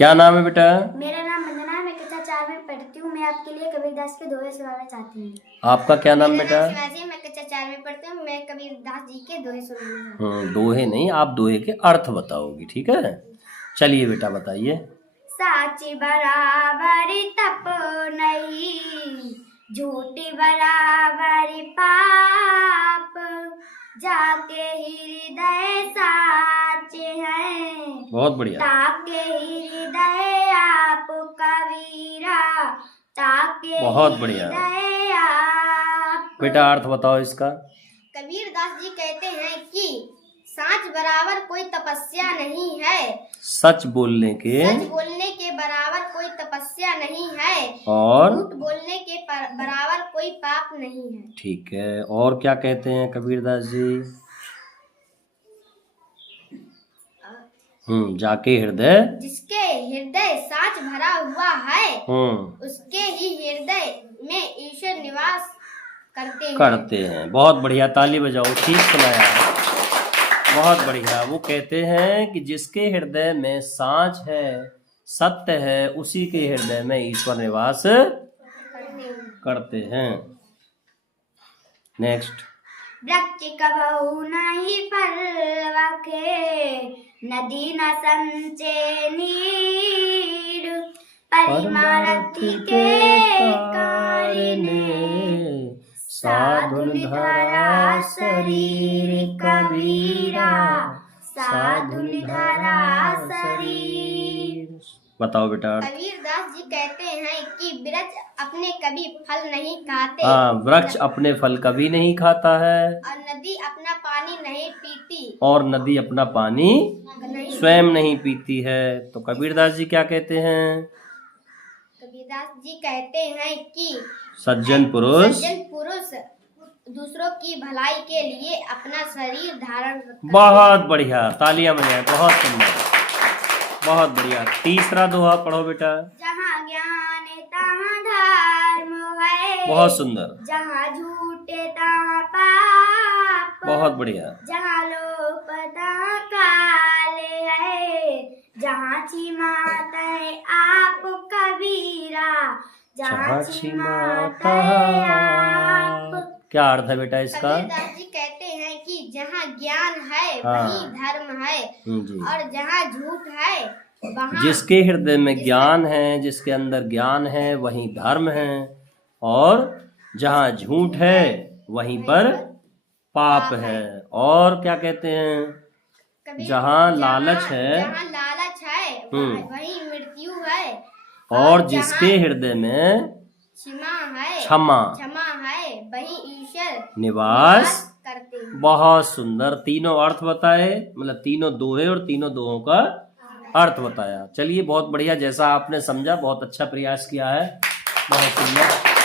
क्या नाम है बेटा? मेरा नाम वंदना है, मैं कक्षा 4 में पढ़ती हूँ। मैं आपके लिए कबीरदास के दोहे सुनाना चाहती हूँ। आपका क्या नाम बेटा? शिवाजी, मैं कक्षा 4 में पढ़ती हूँ। मैं कबीरदास जी के दोहे सुनाना चाहती हूँ। दोहे नहीं, आप दोहे के अर्थ बताओगी, ठीक है? चलिए बेटा बताइए। साची बराबरी तप नहीं, झूठी बराबरी पाप, जाके हृदय साचे हैं, बहुत बढ़िया, ताके हृदय आप कबीरा, ताके बहुत बढ़िया। हृदय आप। बेटा अर्थ बताओ इसका। कबीरदास जी कहते हैं कि सांच बराबर कोई तपस्या नहीं है, सच बोलने के बराबर कोई तपस्या नहीं है, और झूठ बोलने के बराबर कोई पाप नहीं है। ठीक है, और क्या कहते हैं कबीरदास जी? जाके हृदय, जिसके हृदय सांच भरा हुआ है, उसके ही हृदय में ईश्वर निवास करते हैं। बहुत बढ़िया, ताली बजाओ, ठीक सुनाया है, बहुत बढ़िया। वो कहते हैं कि जिसके हृदय में सांच है, सत्य है, उसी के हृदय में ईश्वर निवास करते हैं। नेक्स्ट। वृक्ष कबहु नहीं फल रखे, नदी न संचे नीर, परिमारथी के कारणे, साधु निधरा शरीर कबीरा, साधु निधरा शरीर। बताओ बेटा। कबीरदास जी कहते हैं कि वृक्ष अपने कभी फल नहीं खाते। हाँ, वृक्ष अपने फल कभी नहीं खाता है, और नदी अपना पानी नहीं पीती, और नदी अपना पानी स्वयं नहीं पीती है। तो कबीरदास जी क्या कहते हैं? कबीरदास जी कहते हैं कि सज्जन पुरुष दूसरों की भलाई के लिए अपना शरीर धारण करते हैं। बहुत बढ़िया, तालियां बजाएं, बहुत सुंदर, बहुत बढ़िया। तीसरा दोहा पढ़ो बेटा। जहाँ ज्ञान तहाँ धर्म है, बहुत सुंदर, जहाँ झूठे तहाँ पाप, बहुत बढ़िया। जहाँ लोभ तहाँ काले है, जहाँ छिमाता है आप कबीरा, जहाँ छिमाता है आप। क्या अर्थ है बेटा इसका? कबीरदास जी कहते हैं कि जहाँ ज्ञान है वहीं धर्म है, और जहाँ झूठ है वहाँ, जिसके हृदय में ज्ञान है, जिसके अंदर ज्ञान है, वहीं धर्म है, और जहाँ झूठ है वहीं पर पाप है। और क्या कहते हैं? जहाँ लालच है वहीं मृत्यु है, और जिसके हृदय में क्षमा है वही ईश्वर निवास करते हैं। बहुत सुंदर, तीनों अर्थ बताए, मतलब तीनों दोहे और तीनों दोहों का अर्थ बताया। चलिए बहुत बढ़िया, जैसा आपने समझा बहुत अच्छा प्रयास किया है, बहुत सुंदर।